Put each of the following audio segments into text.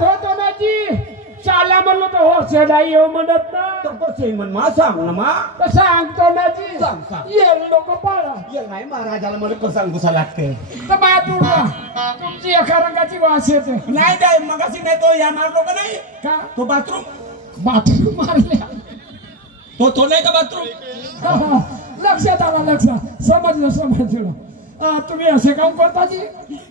होतो ना जी चाला म्हणलो तर हो नाही येऊ म्हणत ना तर कसं म्हण मा सांग ना मा तर सांगतो ना जी सांग ये लोक पाळा ये नाही महाराजाला मला कसं गुसा लागते तर बा तुमची एका रंगाची वास येते नाही काय मगाशी नाही तो या मारलो का नाही का तो बाथरूम मारल्या तो नाही का बाथरूम लक्षात आला लक्षात समजलं तुम्ही असे काम करता जी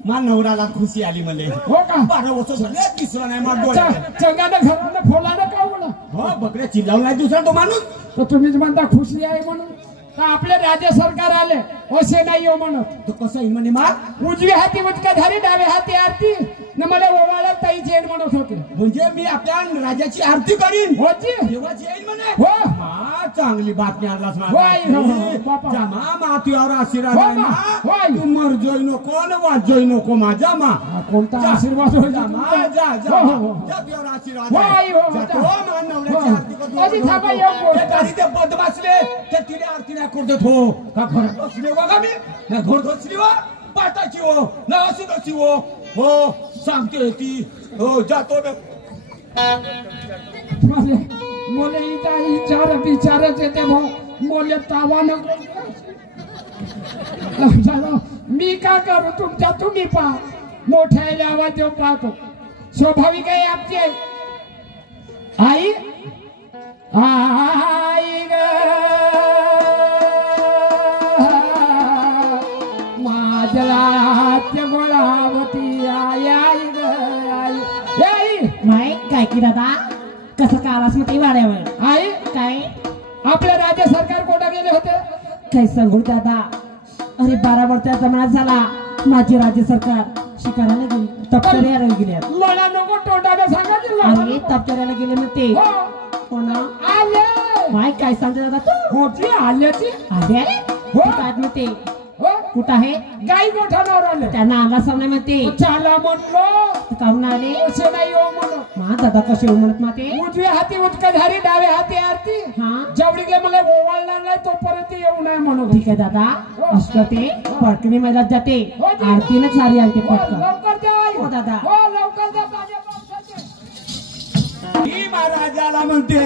मा नवराला खुशी आली मला हो का 12 वर्ष झाले दिसला नाही मा डोळ्यात चंगानं घरानं फोलानं का म्हणा हो बकऱ्या चिल्लावून नाही दुसरा तो माणूस तर तुम्हीच म्हणता खुशी आहे म्हणून का आपले राज्य सरकार आले असे नाही हो म्हणत तो कसं येईल म्हणे मा उजवी हाती मुटकाधारी डावे हाती आरती न मला ओवाळा ताई चेन म्हणत होते म्हणजे मी आपल्या राजाची आरती करीन होती देवाची येईल म्हणे हो हा चांगली बातमी आणलास बापा जमा मातीवर आशीर्वाद हो, आहे मा. ना. होय. तू मर जोई नको न वाजोई नको माझा मा कोणता जा. आशीर्वाद होईल जा मा, जा जा हो, हो, हो. जा देवावर आशीर्वाद होय, आहे. हो, जा जा. तो मा नवऱ्याची हो. आरती करतो. आधी थांबा, एक गोष्ट. ते गाडी ते बदमासले ते तिने आरती नाही करत हो का घरात बसले बघा मी ना घर बसली वा पाटाची हो ना अशी तशी हो सांगते ती हो जातो ना मोले विचार विचारच येते भाऊ मोले तावा नको मी का करू तुमच्या तुम्ही पहा मोठ्या आवाज देऊ पाहतो स्वाभाविक आहे आमचे आई आई ग माझ्या गोळावती आई आई ग आई आई माय काय की दादा कसं का आलास मग ते वाड्यावर आई काय आपल्या राज्य सरकार कोटा गेले होते काय सांगू दादा अरे 12 वर्षाचा जमाना झाला माझे राज्य सरकार शिकाराला गेली तपचर्याला गेले मला नको तोंडाने सांगा अरे तपचर्याला गेले मग ते कोण आले माय काय सांगते दादा तू होती आल्याची आले हो. काय मग ते हो कुठं आहे गाई गोठावर आले त्यांना आला सामने मग ते चाला म्हणलो काहून आले असे नाही हो म्हणून मा दादा कसे हो म्हणत मा ते उजव्या हाती उटकधारी डाव्या हाती आरती हा जेवढी गे मला ओवाळणार नाही तोपर्यंत येऊ नाही म्हणून ठीक आहे दादा असं ते पटकनी महिला जाते आरतीने सारी आणते पटकन लवकर द्या आई. हो दादा. हो लवकर द्या ताज्या पावसाचे. ही महाराजाला म्हणते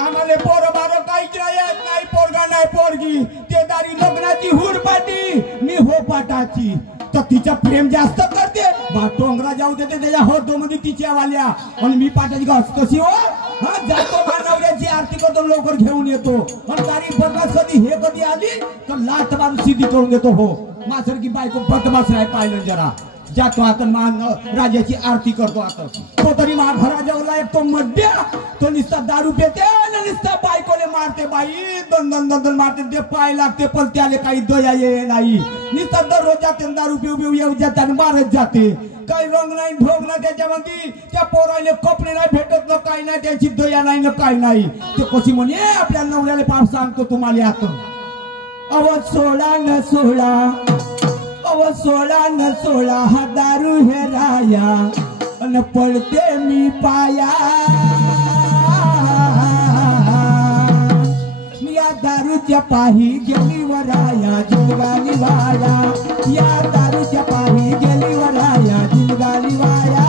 आम्हाला पोरं बारं काहीच येत नाही पोरगा नाही पोरगी ते दारी लग्नाची हुडपाटी मी हो पाटाची तर तिचा प्रेम जास्त करते बा टोंगरा जाऊ देते त्याच्या होतो मध्ये तिच्या वाल्या आणि मी पाटाची घास कशी हो हा जातो नवऱ्याची आरती करतो लवकर घेऊन येतो आणि दारी बदमाश कधी हे कधी आली तर लाथ मारून सिद्धी करून देतो हो माझ्यासारखी बायको बदमाश आहे पाहिलं जरा जातो आता मान राजाची आरती करतो आता तो तरी महाराजाला एक तो मध्या तो निस्ता दारू पिते आणि निस्ता बायकोले मारते बाई दन मारते ते पाय लागते पण त्याले काही दया ये नाही निस्ता दररोज जाते दारू पिऊ येऊ जाते आणि मारत जाते काही रंग नाही ढोंग नाही त्याच्यामध्ये त्या पोराले कपडे नाही भेटत न काही नाही त्याची दया नाही न काही नाही ते कशी म्हणे आपल्या नवऱ्याला पाप सांगतो तुम्हाला आता आवाज सोळा न सोळा अव 16 न 16 हा दारू हे राया अन पडते मी पाया या दारूच्या पाही गेली वराया जिंगाली वाया या दारूच्या पाही गेली वराया जिंगाली वाया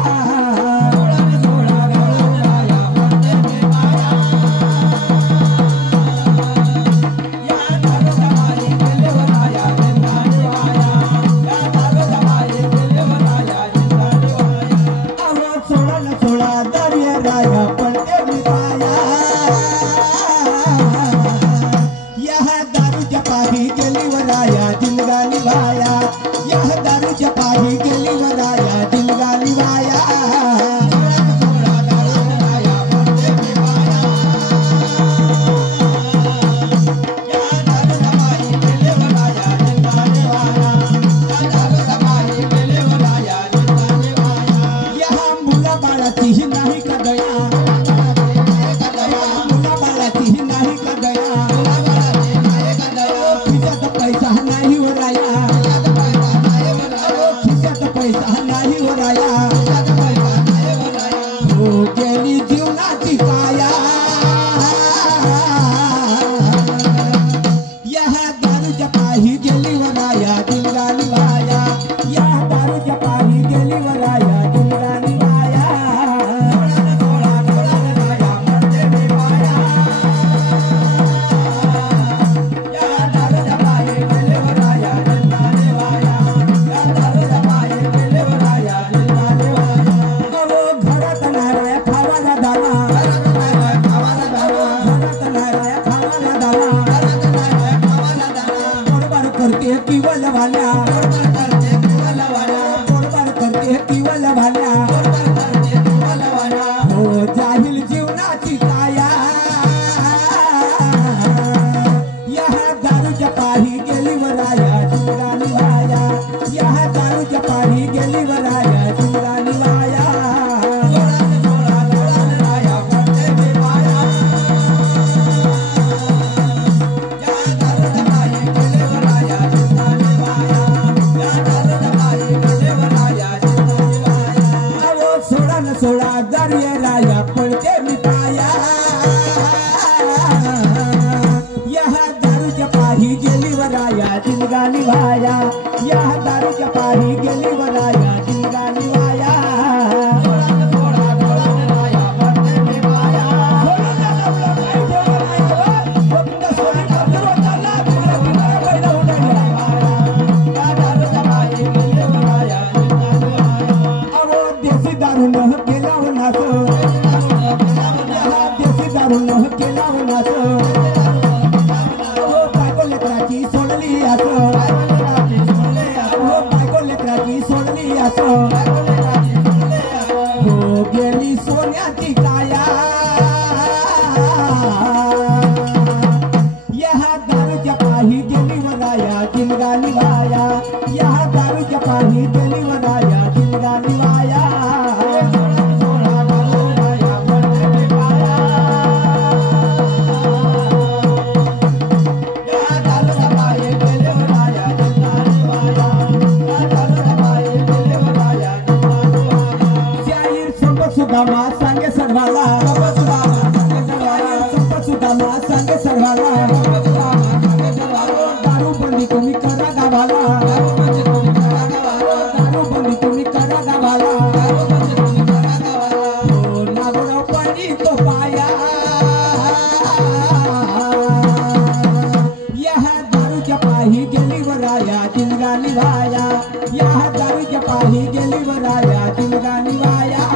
या दारू जपाही गेली वराया दिलगाली वाया सोळा दर्या राया पडते मी पाया या दारूच्या पाही गेली वराया जिंगा निभाया या दारूच्या पाही गेली वराया जिंगा निभाया हो गेली सोन्याची काया या दारूच्या पाही गेली वराया जिंगा निभाया या दारूच्या पाही गेली वराया जिंगा निभाया सुदामा सांगे सर्वाला सुदामा सांगे सर्वाला दारू बंदी तुम्ही करा गावाला दारू बंदी तुम्ही करा गावाला हो नागोराव पाणी तो पाया या दारूच्या पाही गेली वराया जिंगा निभाया या दारूच्या पाही गेली वराया जिंगा निभाया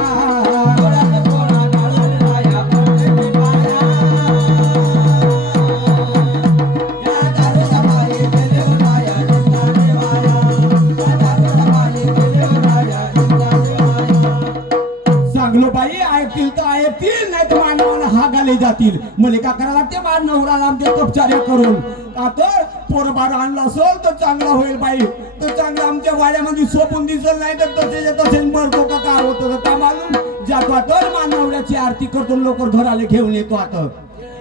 बाई ऐकतील तर ऐकतील नाही तर मानवाला हागाले जातील मला का करायला लागते माझ्या नवऱ्याला आमचे उपचार्य करून आता पोरबार आणला असेल तर चांगला होईल बाई तर चांगला आमच्या वाड्यामध्ये सोपून दिसल नाही तर तसेच मरतो का काय होतं का मालूम जातो आता माझ्या नवऱ्याची आरती करतो लोक घराला घेऊन येतो आता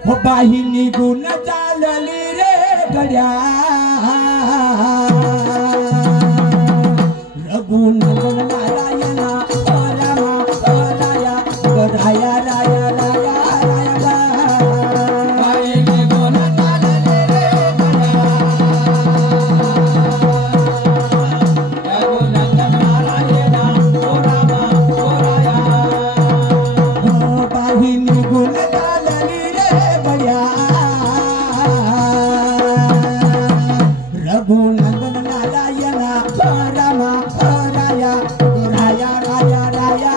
हो बाई निघून चालली रे गड्या रघुनंदन नारायणा राया राया राया राया बाई निघून चालली रे रघुनंदन नारायणा ओ रामा ओ राया हो बाई निघून चालली रे बड्या रघुनंदन नारायणा ओ रामा ओ राया राया राया राया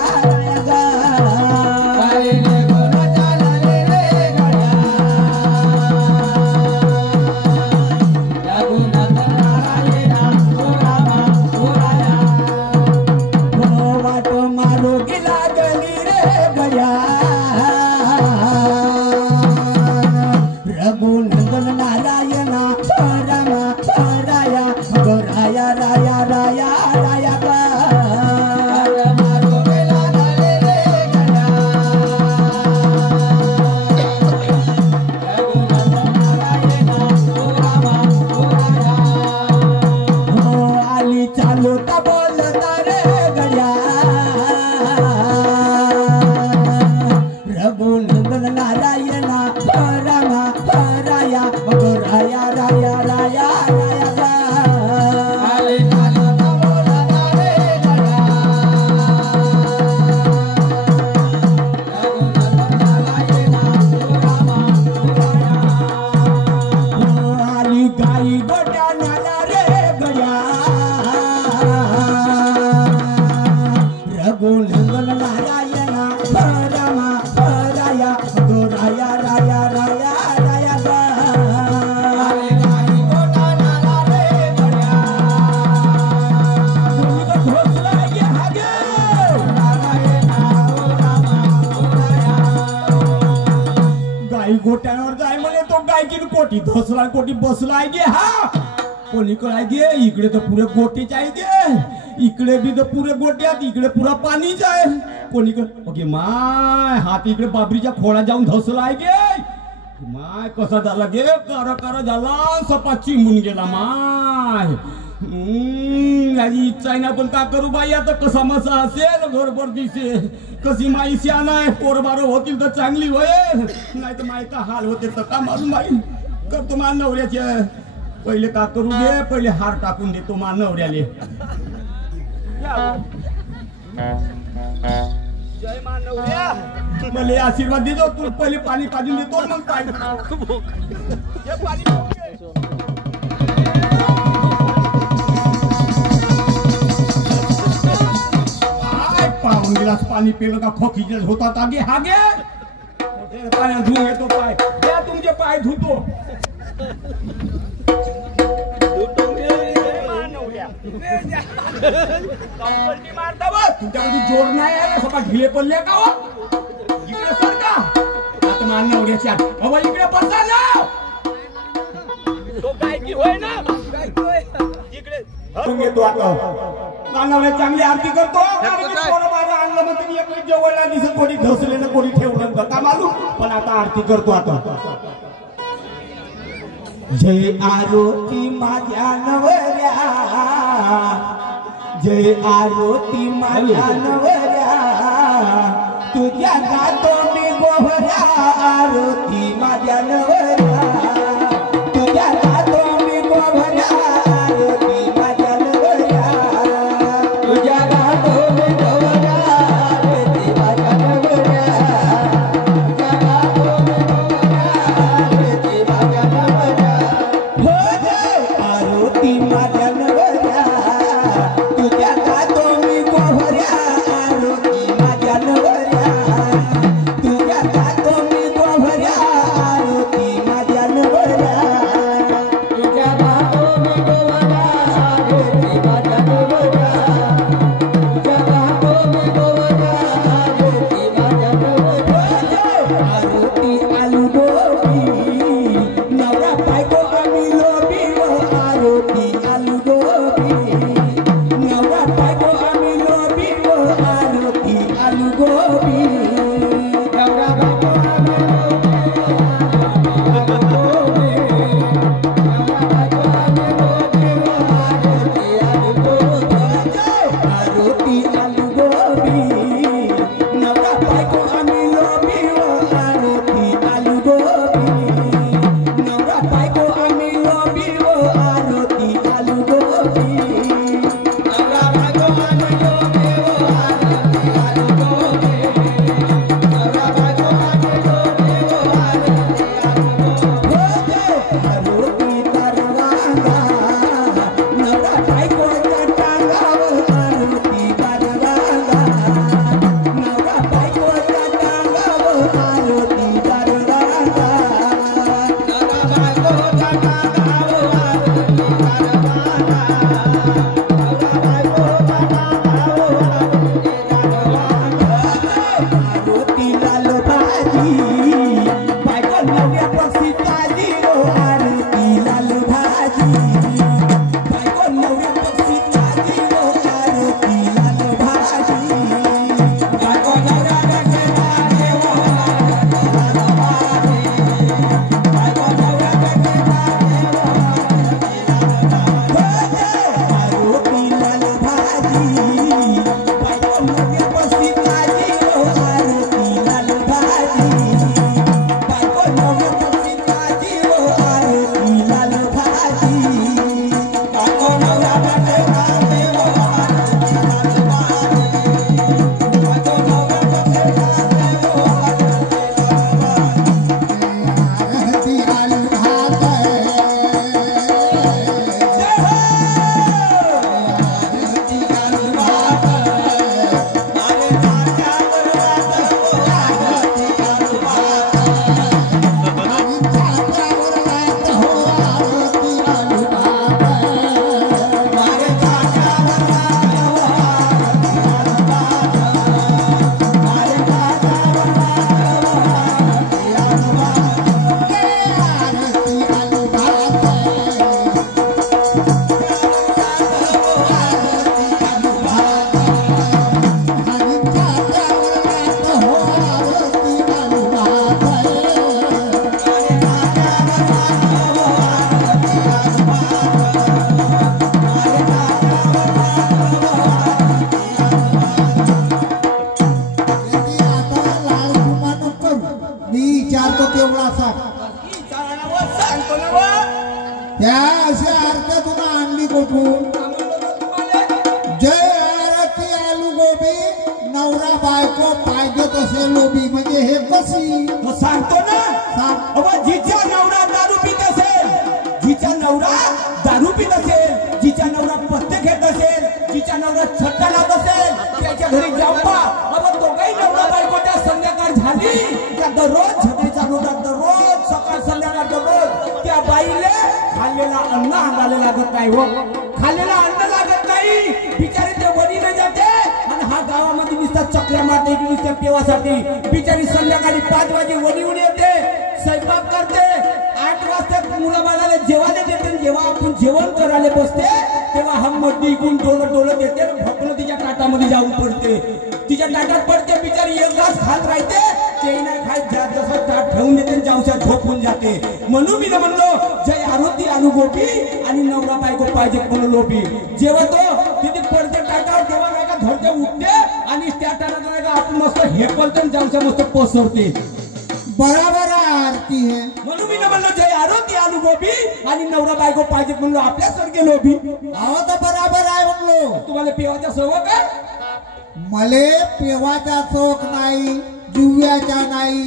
रघुनंदन नारायणा रामा राया राया राया राया राया आली चालू का बोलता रे गड्या रघुनंदन नारायणा रामा राया राया राया राया राया आली चालू का बोलता रे गड्या रघुनंदन नारायणा रामा राया आली गाई गोट्या नाला रे गड्या रघुनंदन नारायणा रामा राया राया राया राया राया आली गाई गोट्या नाला रे गड्या तुम्ही तो घोसला ये हागे नारायणा ओ रामा ओ राया गाई गोट्यावर जाय म्हणे तो गायकीन कोटी धसला कोटी बसलाय गे हा कोणी कळाय गे इकडे तर पुरे गोटेच आहे गे इकडे बी तर पुरे गोट्यात इकडे पुरा पाणीच आहे कोणी ओके माय हात इकडे बाबरीच्या खोळा जाऊन धसलाय गे माय कसा झाला गे कर झाला सपा चिंबून गेला माय माझी इच्छा आहे ना, पण का करू बाई, आता कसा मसा असेल घरभर दिसे, कशी माई शान आहे, पोरबार होतील तर चांगली होईल, नाही तर मायचा हाल होते तर का मारून बाई करतो मा नवऱ्याचे. पहिले का करू दे, पहिले हार टाकून देतो मा नवऱ्याले. जय मा नवऱ्या, मला आशीर्वाद देतो, तू पहिले पाणी पाजून देतो मग काय पाणी पाहून गिलास पाणी पिलं का खोकीचे होतात आगे हागे पाण्यात धुवून येतो पाय, त्या तुमचे पाय धुतो. तुमच्याकडे जोर नाही आहे, सगळा ढिले पडले का हो? इकडे सर का आता मान नवऱ्याच्या बाबा इकडे बसा ना, तो काय की होय ना इकडे येतो. आता मानवने चांगली आरती करतो, आणलं म्हणते एक जेवढला दिसत कोणी ढसले ना कोणी ठेवलं का मालूम, पण आता आरती करतो. आता जय आरोती माझ्या नवऱ्या, जय आरोती माझ्या नवऱ्या, तुझ्या गातो मी गोहऱ्या, आरोती माझ्या नवऱ्या, तुझ्या गातो मी गोहऱ्या, आरोती माझ्या नवऱ्या, तुझ्या गातो मी गोहऱ्या, आरोती माझ्या नवऱ्या, तुझ्या गातो मी गोहऱ्या, आरोती माझ्या नवऱ्या, आरोती माझ्या नवऱ्या, तुझ्या गातो मी गोहऱ्या, आरोती माझ्या नवऱ्या, तुझ्या गातो मी गोहऱ्या, आरोती माझ्या नवऱ्या, तुझ्या गातो मी गोहऱ्या, आरोती माझ्या नवऱ्या, तुझ्या गातो मी गोहऱ्या, आरोती माझ्या नवऱ्या, आरोती आलू गोबी, नवरा बायको आम्ही लोभी, आरोती आलू गोबी, नवरा बायको आम्ही लोभी, आरोती आलू गोबी, नवरा बायको आम्ही लोभी, आलू गोबी, नवरा बायको आम्ही लोभी, आरोती आलू गोबी, आरोती आलू गोबी, नवरा बायको आम्ही लोभी, आरोती आलू गोबी, नवरा बायको आम्ही लोभी, आरोती आलू गोबी, नवरा बायको आम्ही लोभी, आरोती आलू गोबी, तेवढा सांग. सांगतो ना वा. त्या अशा अर्थातून आणली कुठून? जय आरती आलू गोबी नवरा बायको पाहिजे तसे लोबी म्हणजे हे कशी? तो सांगतो ना. सांग. अबा जिचा नवरा दारू पित असेल, जिचा नवरा दारू पित असेल, जिचा नवरा पत्ते घेत असेल, जिचा नवरा छट्टा लावत असेल, त्याच्या घरी जाऊन पहा. अबा तो काही नवरा बायकोच्या संध्याकाळ झाली त्या दररोज झगडीचा नवरा दररोज सकाळ संध्याकाळ दररोज त्या बाईले खाल्लेला अन्न अंगाला लागत नाही हो. खाल्लेला अन्न लागत नाही. बिचारी ते वडीने जाते आणि हा गावामध्ये नुसता चक्रा मारते की नुसत्या पेवासाठी. बिचारी संध्याकाळी 5 वाजे वडीहून येते, स्वयंपाक करते, 8 वाजता मुलं बाळाला जेवायला देते. जेव्हा आपण जेवण करायला बसते तेव्हा हम मड्डी इकून डोलं देते, भकलं तिच्या ताटामध्ये जाऊन पडते, तिच्या ताटात पडते. बिचारी एक घास खात राहते, ते नाही खात, जसं ताट ठेवून देते जाऊच्या झोपून जाते. म्हणून मी म्हणलो जय आरती आणू गोपी आणि नवरा बायको पाहिजे म्हणून लोपी. जेव्हा तो तिथे पडते ताटावर तेव्हा नाही का धरते उठते आणि त्या ताटात नाही का आपण मस्त हे पडते जाऊच्या मस्त पसरते. बराबर आरती है. म्हणून मी म्हणलो जय आरती आणू गोपी आणि नवरा बायको पाहिजे म्हणलो आपल्यासारखे लोभी. अहो तर बराबर आहे म्हणलो. तुम्हाला पिवाच्या सवय काय? मले पेवाचा चोख नाही, जुव्याचा नाही,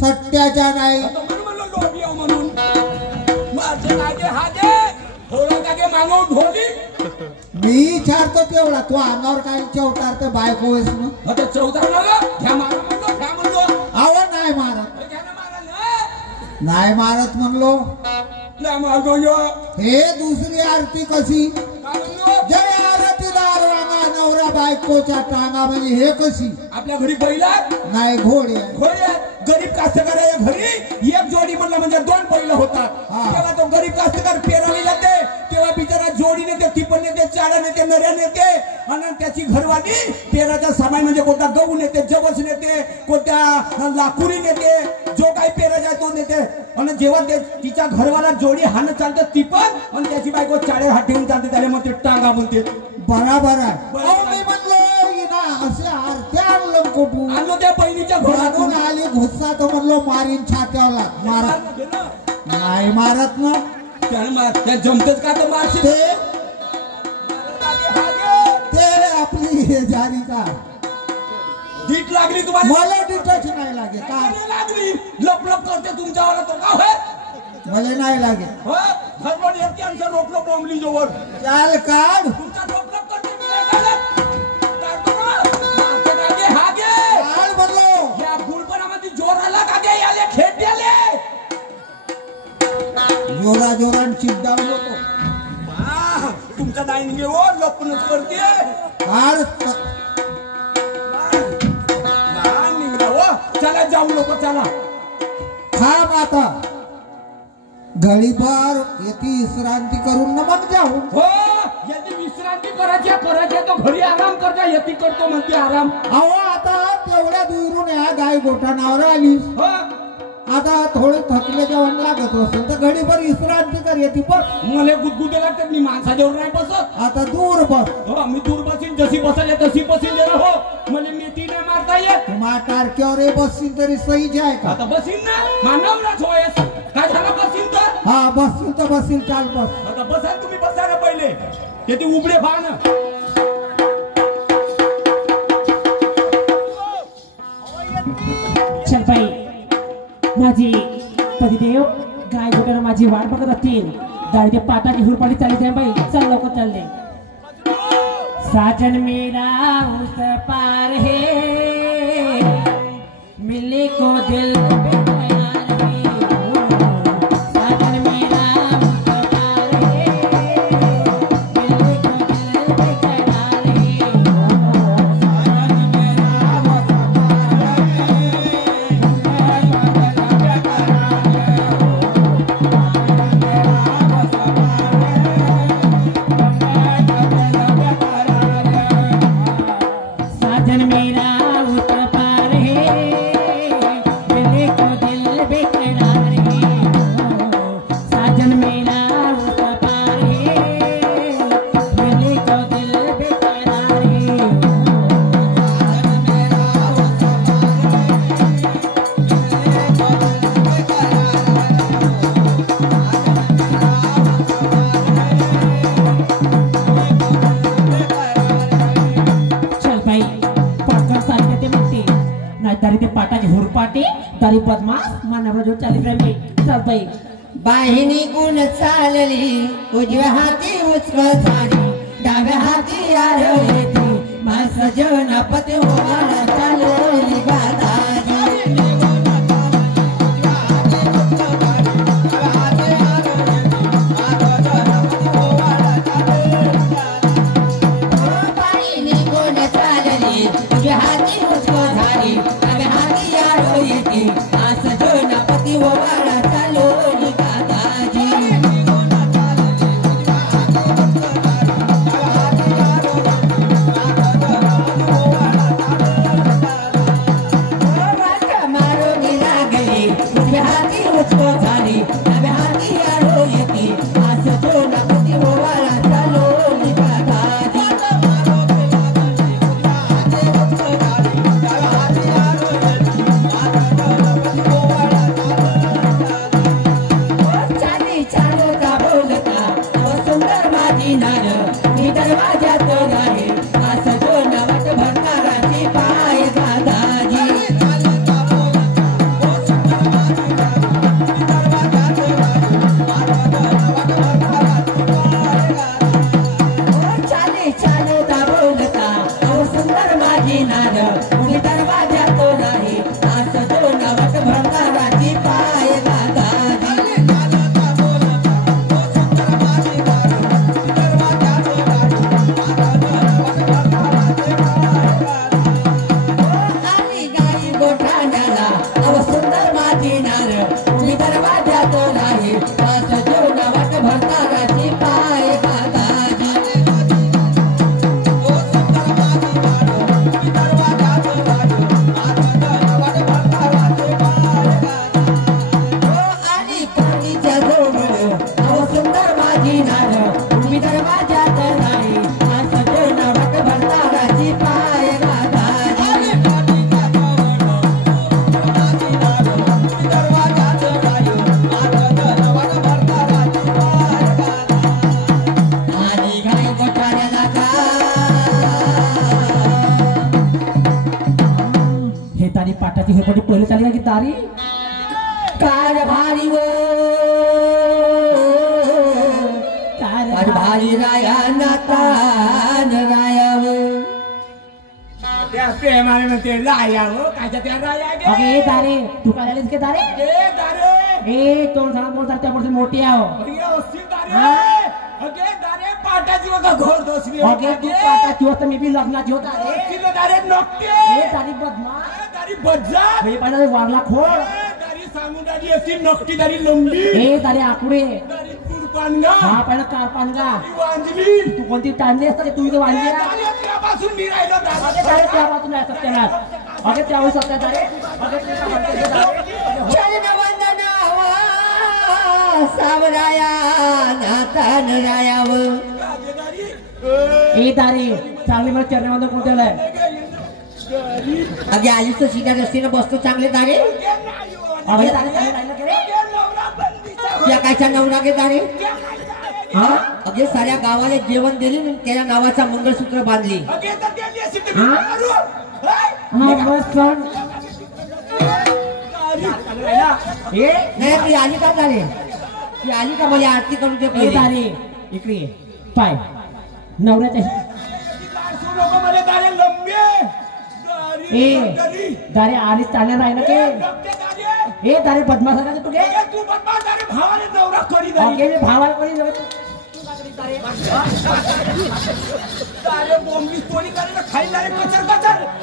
सट्ट्याचा नाही. आता म्हणून म्हणलो लोभी आहो म्हणून. माझे नागे हागे थोडा कागे मागव ढोली. मी विचारतो तेवढा तू अंगावर काय चौतार तर बायको आहेस ना. आता चौदा घ्या मारा म्हणलो, घ्या म्हणलो. अहो नाही मारत, घ्या ना मारा ना. नाही मारत म्हणलो. नाही मारतो यो. हे दुसरी आरती कशी? काय म्हणलो? जय आरती दारवांगा नवरा बायकोच्या टांगा म्हणजे हे कशी? आपल्या घरी बैला नाही घोडे आहे. घोडे गरीब कास्तकाराच्या घरी एक जोडी म्हणलं म्हणजे 2 बैल होतात. हा. तेव्हा तो गरीब कास्तकार पेरायला जाते तेव्हा बिचारा जोडी नेते, टिपण नेते, चारा नेते, नऱ्या नेते आणि त्याची घरवाली पेराचा सामान म्हणजे कोणता गहू नेते, जवस नेते, कोणत्या लाकुरी नेते, जो काही पेराचा तो नेते. आणि जेव्हा ते तिच्या घरवाला जोडी हाणं चालते टिपण आणि त्याची बायको चाळे हात ठेवून चालते त्याला म्हणते टांगा म्हणते. बराबर आहे. अहो मी म्हणलो ना असे आरत्या आणलं कुठून? आणलो त्या बहिणीच्या घरातून. घरातून आली घुसता तर म्हणलो मारीन छात्याला. मारत नाही मारत ना. त्या जमतच का तर मारशी ते आपली हे जारी का भीक लागली तुम्हाला? मला डिटच नाही लागे का? नाही लागली. लपलप करते तुमच्यावर तो का होय? मला नाही लागे. हो घरवर येते आमचं रोपलं बोंबली जोवर चाल काढ. तुमचा रोपलप करते मी नाही काढत. काढतो ना. मागचे कागे हागे. काढ म्हणलो. या बुडपणामध्ये जोर आला कागे याले खेट द्याले. जोरा जोरान चिड्डावून होतो. वाह, तुमचा डायनिंग हो लपणच करते. काढ. निघला हो. चला जाऊ लोक चला. थांब आता घडीभर येते विश्रांती करून ना मग जाऊ. हो याची विश्रांती करायची तो घरी आराम करता येते करतो म्हणते आराम. अहो आता तेवढ्या दूरून या गाय गोठाणावर आलीस. हो आता थोडे थकले जेवण लागत असेल तर घडीभर विश्रांती कर येते बस. मला गुदगुदे लागतात. मी माणसाजवळ नाही बसत. आता दूर बस. हो मी दूर बसीन जशी बसायला तशी बसीन जरा. हो मला मेथी नाही मारता येत. तुम्हा टारक्यावर बसशील तरी सहीच आहे का? आता बसीन ना मानवराच होय. काय झालं बसीन तर? हा बसशील तर बसशील. चाल बस. आता बसाल तुम्ही बसा ना पहिले. ते उबडे व्हा ना. चल बाई माझी पतिदेव गाय गोट्यानं माझी वाट बघत असतील. गाडी ते पाटाची हुरपाटी चालली जाय बाई. चल लवकर चालले. साजन मेरा उस पार है मिलने को दिल बेकरार है. साजन मेरा उस पार है मिलने को दिल बेकरार है. साजन मेरा उस पार साजन मेरा नाही दारी ते पाटाची हुरपाटी दारी बदमाश मानवरा जो चाली जाईल बाई चल बाई बाहिनी गुण चालली उजव्या हाती उचक झाली डाव्या हाती आरती मास जनपती होवाला चालली गादाजी बाहिनी गुण चालली उजव्या हाती उचक झाली डाव्या हाती आरती मास जनपती होवाला चालली गादाजी पाटाची हुरपाटी पहिले चाली का की दारी कार भारी वो कार भारी राया नातान रायाव त्या प्रेमाने म्हणते राया हो कायच्या त्या राया गे अगे दारे तू काय झालीस के दारे ए दारे ए तोंड झाला बोल तर त्यापुढे मोठी आहो अगे ओसी दारे अगे दारे पाटाची बघा घोर दोसरी अगे तू पाटाची होत मी बी लग्नाची होत अरे ओसीला दारे नोकटे ए दारी बदमाश दारी बज्जा हे पाटाचे वारला खोड दारी सामुदारी अशी नोकटी दारी लंबी ए दारे आकुडे दारी पुरपानगा हा पहिला कारपानगा वांजली तू कोणती टांडली असता तू इथे वाढली दारी त्यापासून मी राहिलो अगे दारे त्यापासून नाही सत्यानाश अगे त्यावेळी सत्या दारे अगे तू काय म्हणते दारे चरण वंदना सावराया नातान रायाव ए दारी चांगली मला चरणामध्ये कोणत्याला आहे अगे आलीस तर शिकार रस्त्याने बसतो चांगले दारे अगे दारे चांगली राहिलं की रे त्या कायच्या नवरा गे दारे हा अगे साऱ्या गावाला जेवण दिली आणि त्याच्या नावाचा मंगळसूत्र बांधली हा बस सण ए नाही ती आली का दारे ती आली का मला आरती करून दे ए पहिली. दारे इकडे ये. पाय नवऱ्याच्या ए दारे आली चालण्यात राहिलं के ए दारे बदमाश आहे का तू गे अगे मी भावाला कोणी जाऊ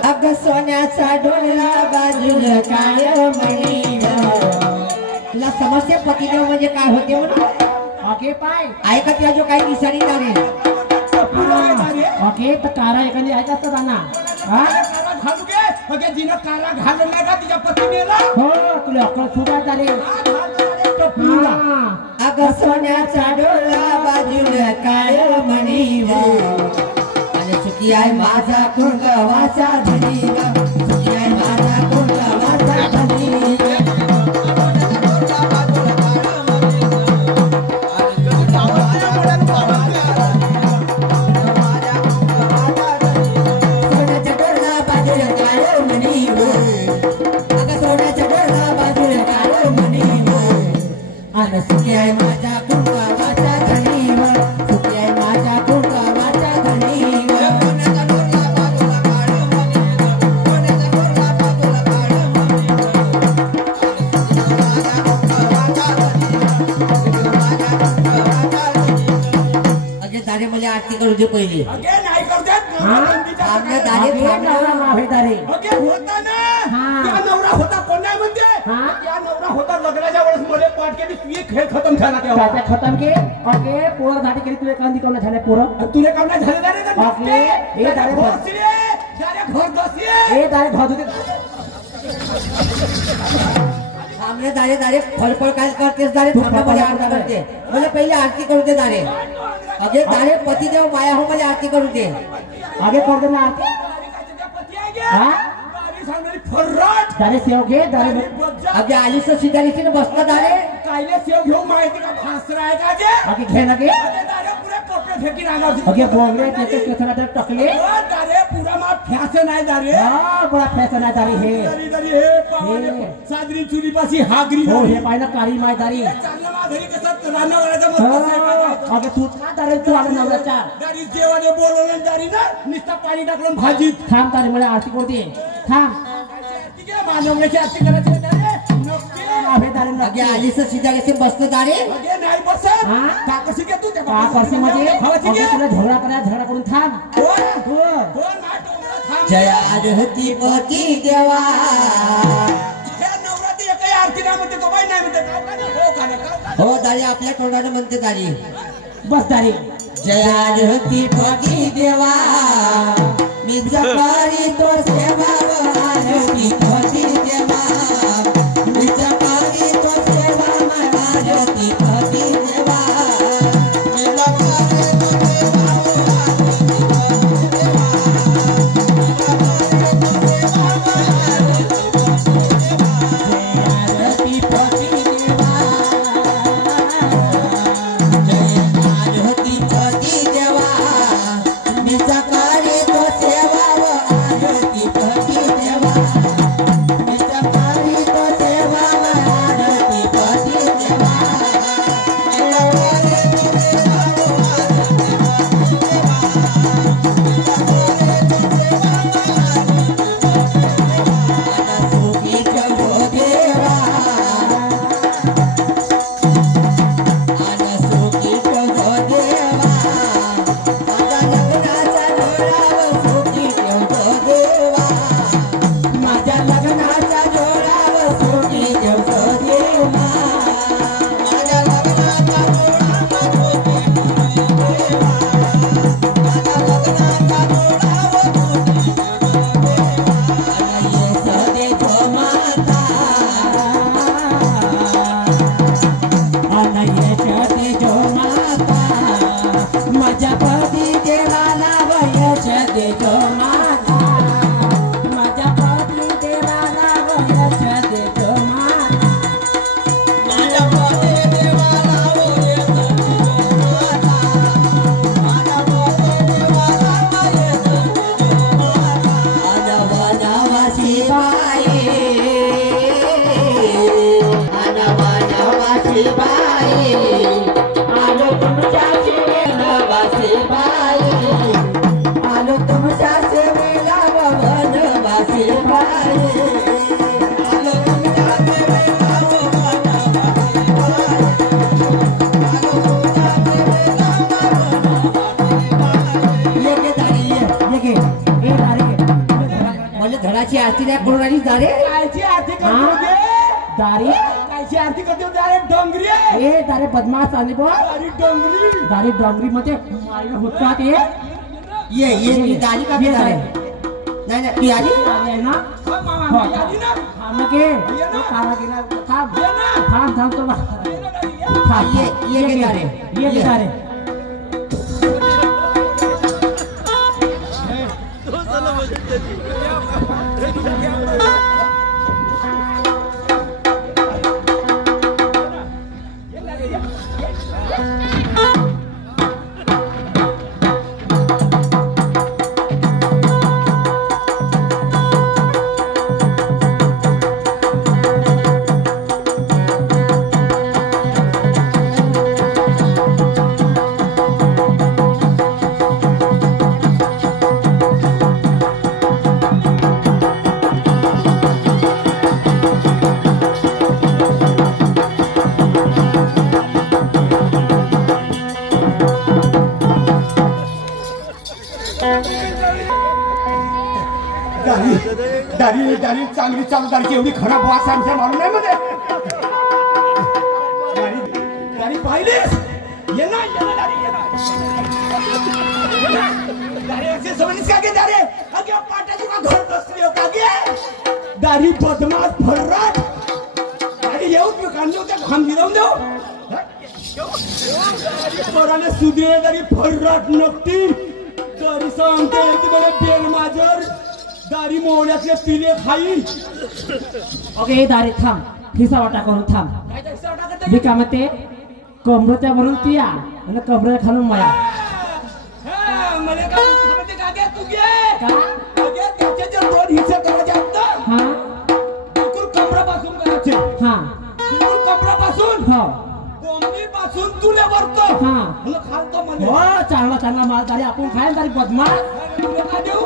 अग सोन्याचा डोला बाजूला काळ मणी तुला समस्या पतिदेव म्हणजे काय होते म्हणून अगे पाय ऐका तुला जो काही निशाणी दारे ओके तर कारा एखादी ऐकत असतात ना हा घालू गे जिनं कारा घालून नाही का तिच्या पत्नीला हो तुला अक्कल सुद्धा झाले अग सोन्याचा डोला बाजूला काळ मणी आणि सुखी आहे माझा कुंकवाचा धनी सुखी आहे माझा कुंकवाचा धनी सोन्याच्या डोला बाजूला काळ मणी करू दे पहिले अगे नाही करतात हा? आपल्या दारे नवरा मावे दारे अगे होता ना हा. त्या नवरा होता कोण नाही म्हणते हा? त्या नवरा होता लग्नाच्या वेळेस मध्ये पाठ केली तुझे खेळ खतम झाला तेव्हा काय खतम के अगे पोर धाटी केली तुला कांदी कोण झाल्या पोरं तुले काम नाही झालं दारे अगे, हे दारे घर दसिये ए दारे भात होते आपल्या दारे दारे फळफळ काय करतेस दारे थांबा आरती करते मला पहिले आरती करू दे दारे अगे दारे पतिदेव माया हो मला आरती करू दे आगे कर दे ना आरती हा? फर्राट दारे सेव घे दारे अगे आलीस शिदारीची बसला दारे कायले सेव घेऊन माहिती का फासरा आहे का जे आगे घे ना घे दारे पुरे पोटे फेकी राहणार अगे बोंगले त्याचे केसना तर टकले दारे पुरा मा फ्यासे नाही दारे हा बडा फॅशन आहे दारे हे दारी दारी हे पावाले हे. सादरी चुली पाशी हागरी हो दारी. हे पाहिलं काळी माय दारी चांगलं मा घरी कसं राहणं वाढायचं मस्त स्वयंपाक. अगे तू का दारे तू आला नवऱ्याच्या दारी जेवाने बोलवलं दारी ना नुसतं पाणी टाकलं भाजीत थांब दारे मला आरती करते थांब ठीक आहे मानवण्याची आरती करायची दारे नक्की मावे दारे अगे नक्की आलीस शिदारीची बसलं दारे अगे नाही बसत हा? का कशी घे तू त्या का करशी म्हणजे खावायची अगे घे. तुला झगडा करा झगडा करून थांब कोण? हो. कोण मा टोमरा थांब. जया आरती पती देवा हे नवरात्री एकही आरती नाही म्हणते तो बाई नाही म्हणते गाव का नाही? हो का नाही? गाव का नाही? हो दारे आपल्या तोंडाने म्हणते दारी बस दारे जया आरती पती देवा मी जपारी तो सेवा आरती पती देवा मी जपारी तो सेवा आरती पती देवा मी जपारी तो सेवा आरती पती देवा जय आरती पती देवा मी जपारी तो सेवा आरती पती देवा मी जपारी तो सेवा आरती पती देवा सुखी जगो देवा सुखी जगो देवा माझ्या लग्नाचा जोडाव सुखी जगो देवा माझ्या लग्नाचा जोडाव सुखी जगो देवा माझ्या लग्नाचा जोडाव सुखी जगो देवा माझ्या लग्नाचा जोडाव सुखी माझ्या पती देवाला वयच देतो माता माझ्या पती देवाला वयच देतो माता माझ्या पती देवाला वयच देतो माता माझ्या पती देवाला वयच देतो माता वनवासी बाई वनवासी बाई आलो तुमच्या वनवासी बाई आलो तुमच्या सेवेला वनवासी बाई आलो तुमच्या सेवेला वनवासी बाई आलो तुमच्या सेवेला वनवासी बाई ये गे दारी ये ए दारे मला धडाची आरती नाही करून आली दारे कायची आरती करते हा? होते? दारी कायची आरती करते होते? अरे डोंगरी आहे. ए दारे बदमाश आले बो अरे डोंगरी दारी डोंगरी मध्ये मारीला होतात ये दारी का दारे नाही नाही ती आली दारी आहे ना हा, मामा, मी आली ना. थांब ना के ये ना. कारा गेला थांब ये ना. थांब थांब तो ये ना दारी, ये. थांब ये के दारे ये के दारे दारी दारी चांगली चालू दारीची एवढी खराब वास आमच्या मारून नाही मध्ये दारी पाहिलीस ये ना दारी दारी असे समजलीस का गे दारी अगे पाटाची का घर बसली हो का गे दारी बदमाश फर्राट दारी येऊच मी काढलो त्या घाम गिरवून देऊ पोराने सुधीर दारी फर्राट नक्की दारी सांगते ती बरे बेल माजर दारी मोहण्यातले पिले खाई ओके दारी थांब हिसाबा टाकून थांब मी काय म्हणते कमरच्या भरून पिया आणि कमर खालून माया मला काय समजते का गे तू गे का अगे त्याचे जे दोन हिस्से करायचे आहेत ना हा बिलकुल कमरापासून करायचे हा बिलकुल कमरापासून हो कोंबडीपासून तुले वरतो हा मला खालतो मध्ये हो चांगला माल दारी आपण खायला दारी बदमाश का देऊ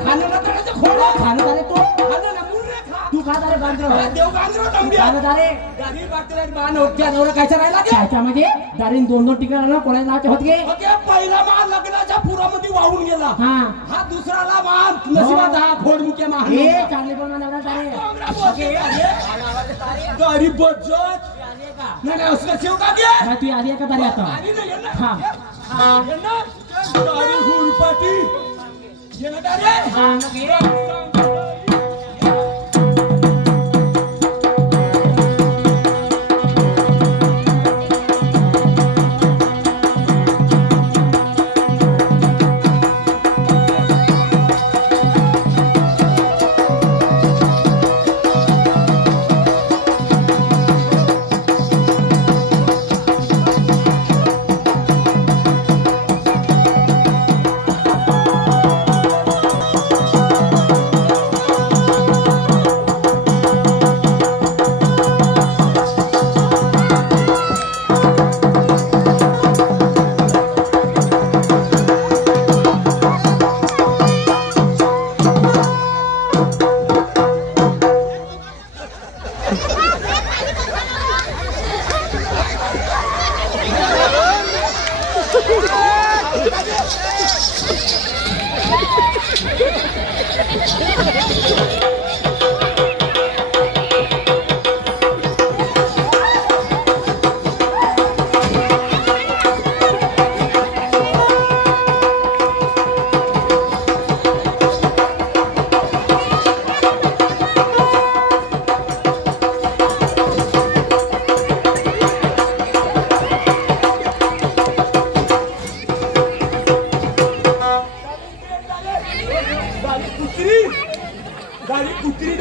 खाणं ना करायचं खोडं खाणं दारे तू खाणं ना मुर्रे खा तू खा दारे बांधरो देव गांजरो दंबिया खाणं दारे दारी बाटला बाण होत्या नवरा कायचा राहिला गे खायच्या म्हणजे दारीन दोन ठिकाण आला कोणाला नाचे होत गे ओके पहिला मान लग्नाच्या पुरामध्ये वाहून गेला हा हा दुसराला मान नशिबात हा घोडमुक्या मान ए चांगले पण नवरा दारे दारी बज्जत नाही असलं शेव का गे मग तू आली का दारी आता आली ना ये ना हा ये ना दारी हुरपाटी ये ना दारी हा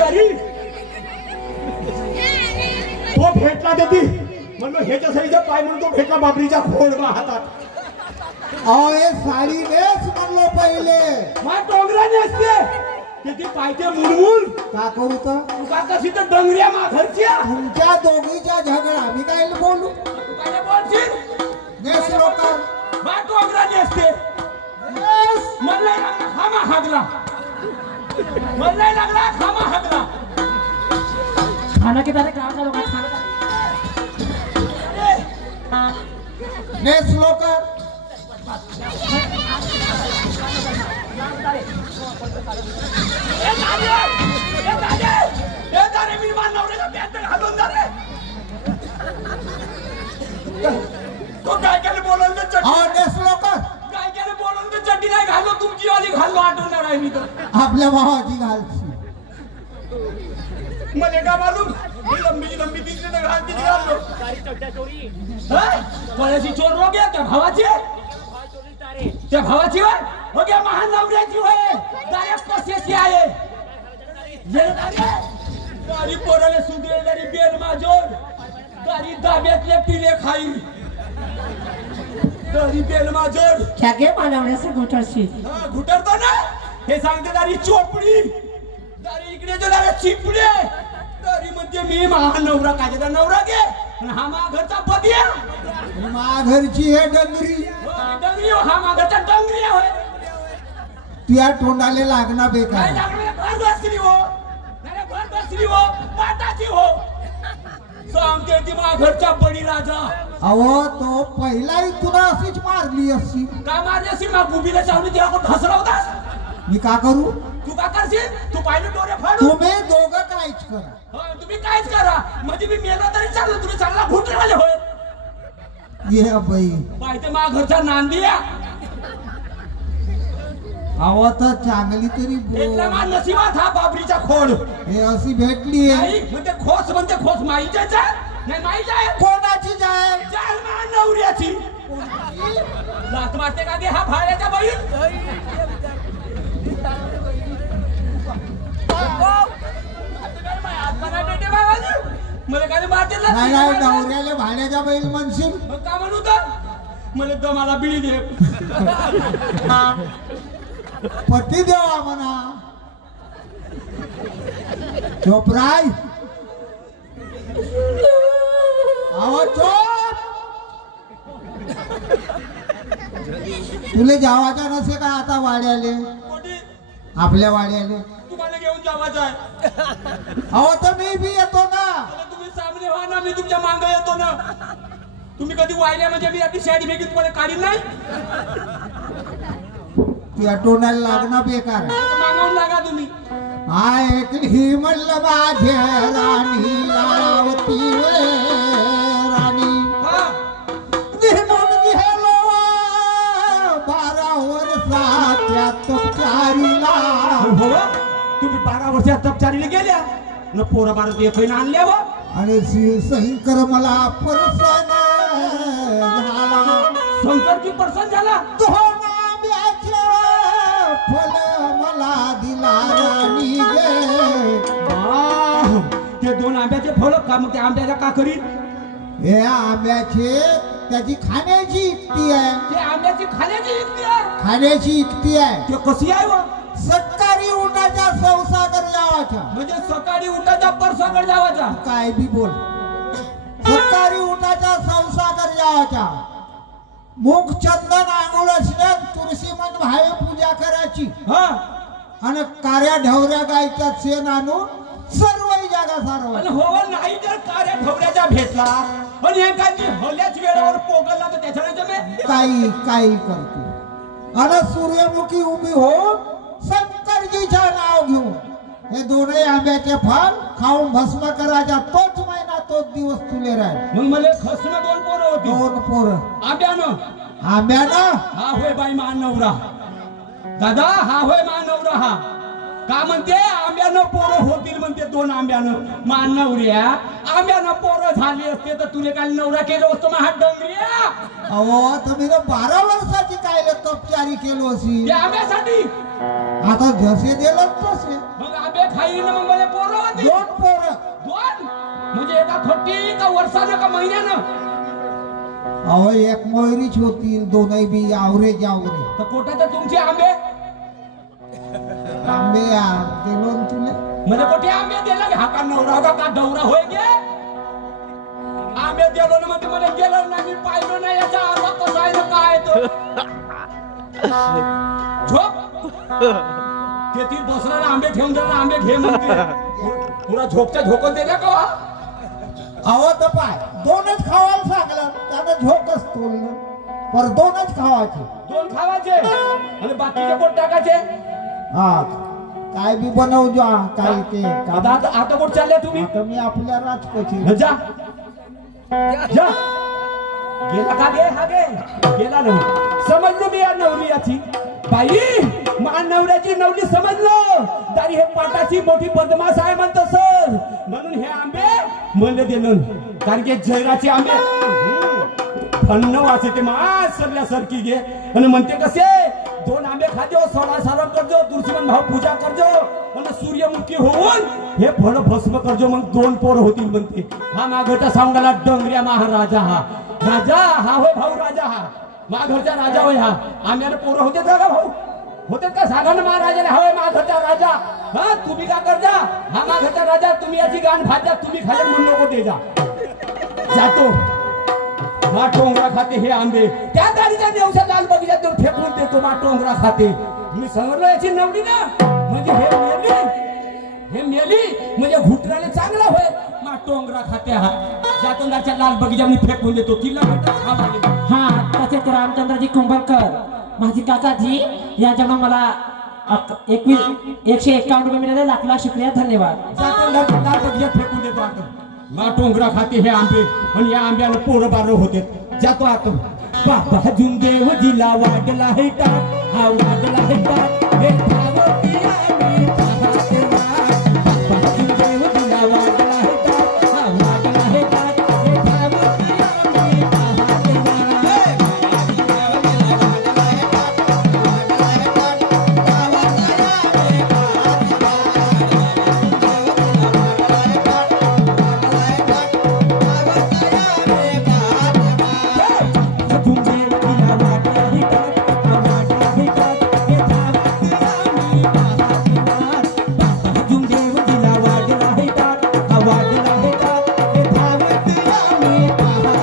नगे तो भेटला देती म्हणलं ह्याच्या साईच्या पाय म्हणून तो भेटला बाबरीच्या खोडवा हातात अहो हे साडी नेस म्हणलो पहिले मा डोंगराने असते किती पायते मुलमुल का करू तर तुका कशी तर डंगऱ्या माघरच्या तुमच्या दोघीच्या झगडा मी काय बोलू तू काय बोलशील नेस लोक मा डोंगराने असते मला लागला खामा हागला मला लागला खामा हागला खाना के दारे गावाच्या लोकांना खाना नेस लोक मी नवऱ्याला पॅन्ट घालून दारे तो काय केलं बोलवलं तर चड्डी अहो नेस लोक काय केलं बोलवलं तर चड्डी नाही घाललो तुमची वाली घाललो आठवणार आहे मी तर आपल्या भावाची घालची मला का मालूम ही लंबी दिसली तर घाल तिची घाललो कोणाची चोर रोग आहे त्या भावाची होय हो गया महान नवऱ्याची होय डायरेक्ट कशाची आहे गाडी पोराले सुधरेल गाडी बेल माजोर गाडी दाब्यातले पिले खाई गाडी बेल माजोर क्या गे मानवण्याचे घोटाळशी घुटरतो ना हे सांगते दारी चोपडी दारी इकडे जो दारी चिपडे दारी म्हणते मी महान नवरा कायदा नवरा घे आणि हा मा घरचा पतिया माघरची हे डंगरी डंगरी हो हा मा घरचा डंगरी होय तुया तोंडाले लागना काय बेकार लागले घर बसली हो नाही घर बसली हो पाटाची हो सांगते ती मा घरचा बडी राजा अहो तो पहिलाही तुला अशीच मारली अशी का मारली असेल मा गुबीला चावली तेव्हा कोण हसला होतास मी का करू तू का करशील? तू पाहिलं डोळे फाडू? तुम्ही दोघं काहीच करा. तुम्ही काहीच करा म्हणजे मी मेला तरी चाललं, तुम्ही चांगला घुटलेवाले होय. ये बाई पाहिजे मा घरचा नांदिया आवा तर चांगली तरी भेटला मा नशिबात हा बाबरीचा खोड. हे अशी भेटली नाही म्हणते खोस माईच्या जाय नाही माईच्या आहे. कोणाची जाय जाय मा नवऱ्याची. लात मारते का गे हा भाड्याचा बैल? मला काय मारते नाही नाही नवऱ्याला भाड्याच्या बैल म्हणशील मग का म्हणू तर मला दमाला बिळी दे. पती देवा म्हणा. चोपराय आवाज चोप. तुले जावाचा नसे का आता वाड्याले? कोटी आपल्या वाड्याले तुम्हाला घेऊन जावाचं आहे. अहो तर मी बी येतो ना. आता तुम्ही सामने व्हा ना, मी तुमच्या मागं येतो ना. तुम्ही कधी वाहिल्या म्हणजे मी आपली शाडी भेगी तुम्हाला काढील नाही. त्या टोनाला लागणं बेकार आहे. मागावून लागा तुम्ही. ऐकली म्हणलं माझ्या राणी लावती वे राणी हा म्हणून गेलो 12 वर्षाच्या तपचारीला. हो तुम्ही 12 वर्षात तपचारीला गेल्या न पोरं बारा एकही आणल्या व आणि शिवशंकर मला परसन झाला. शंकरची पर्सन झाला. तो नाम्याचे फल मला दिला राणी गे. ते 2 आंब्याचे फळ का मग त्या आंब्याच्या का करील? हे आंब्याचे त्याची खाण्याची युक्ती आहे. ते आंब्याची खाण्याची युक्ती आहे. खाण्याची युक्ती आहे. ते कशी आहे व सत्कारी उठाच्या संसागर जावाच्या. म्हणजे सकाळी उठायचा परसाकडे जावाचा. काय बी बोल. सत्कारी उठाच्या संसागर जावाच्या. मुख चंदन आंघोळ असल्या तुळशी मन भावे पूजा करायची. हा आणि कार्या ढवऱ्या गायच्या शेण आणून सर्व जागा सारवा. आणि हो नाही तर कार्या ढवऱ्याचा भेटला आणि एखादी हल्याच वेळेवर पोगलला तर त्याच्याने जमे. काही करतो. आणि सूर्यमुखी उभी होऊन शंकरजीच्या नाव घेऊन हे दोन्ही आंब्याचे फळ खाऊन भस्म करायचा. तोच महिना तोच दिवस तुले राहील. मग मला खसनं 2 पोरं होती. 2 पोरं आंब्यानं. आंब्यानं. हा होय बाई मान नवरा. दादा हा होय मान नवरा. हा का म्हणते आंब्यानं पोरं होतील म्हणते 2 आंब्यानं. मान नवऱ्या आंब्यानं पोरं झाली असते तर तुले काय नवरा केलं असतं मग हा डोंगऱ्या. अहो तुम्ही 12 वर्षाची काय तपचारी केलो अशी. त्या आंब्यासाठी आता जसे दिलं तसे. मग आंबे खाईन मग मला पोरं होती. 2 पोरं. 2 म्हणजे एका खट्टी का वर्षानं का महिन्यानं? अहो एक मोहरीच होतील. दोनही बी आवरे. तर कोटाचे तुमचे आंबे आंबे दिलो न तुले. मला कोठे आंबे दिला हा का नवरा का डवरा होय गे? आंबे दिलो ना म्हणजे मला गेलं नाही. मी पाहिलो नाही याचा अर्थ कसा आहे ना काय तो. झोप तेथील बसणारे आंबे ठेवून जरा आंबे घे म्हणते. पुरा झोपच्या झोकत दिल्या का? अहो तर पाय 2च खावायला सांगलं. त्यानं झोकच तोडलं. पर 2च खावायचे. 2 खावायचे आणि बाकीचे कोण टाकायचे? हा काय बी बनव जा. काय ते आता कोण चालले तुम्ही? आता मी आपल्या राजकोची. जा जा गेला का गे? हा गे गेला ना. समजलो मी या नवरीची बाई. मान नवऱ्याची नवली समजलो. दारी हे पाटाची मोठी बदमाश आहे म्हणतो सर. म्हणून हे आंबे म्हणले दिलं. कारण की जैराचे आंबे थंड वाचते मास सरल्यासारखी घे. आणि म्हणते कसे 2 आंबे खाजो सोडा सारा करजो तुळशीमन भाव पूजा करजो आणि सूर्यमुखी होऊन हे फळ भस्म करजो मग 2 पोरं होतील म्हणते. हा माघरचा सांगाला डोंगऱ्या महाराजा. हा राजा हा होय भाऊ राजा. हा माघरचा राजा होय. हा आम्हाला पोरं होते का भाऊ? होते का? सांगा ना महाराजाला. होय माघरचा राजा. हा तुम्ही का करजा? हा माघरचा राजा. तुम्ही याची गाण भाजा. तुम्ही खाजा म्हणून नको दे जा. जातो मा टोंगरा खाते हे आंबे. त्या गाडीच्या देवसा लाल बगीच्यात फेकून देतो. मा टोंगरा खाते. मी समजलो याची नवली ना म्हणजे हे मेली म्हणजे घुटराले चांगला होय. मा टोंगरा खाते. हा जातोंदाच्या लाल बगीचा मी फेकून देतो. तिला म्हणतात खावाले. हा तसेच रामचंद्रजी कुंभलकर माझी काकाजी यांच्यामुळे मला 151 रुपये मिळाले. लाख लाख शुक्रिया, धन्यवाद. जातो लाल बगियात फेकून देतो आता. मा टोंगरा खाते हे आंबे आणि या आंब्याला पोरं बारं होते. जातो आता. बाबा देव जिला वाढला हे टाक, हा वाढला हे टाक, हे ठावती आम्ही पाहते वाट. बाबा देव जिला वाढला हे टाक, हा वाढला हे टाक, हे ठावती आम्ही पाहते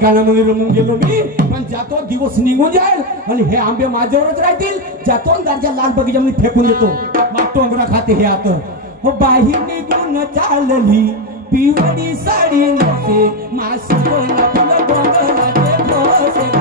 गाण्यामध्ये रमून गेलो मी. पण जातो दिवस निघून जाईल आणि हे आंबे माझ्यावरच राहतील. जातो दारच्या लाल बगीच्यामध्ये फेकून देतो. मग टोंगरा खाते हे आता. हो बाही निघून चालली पिवळी साडी नसे मास बोला बोला बोला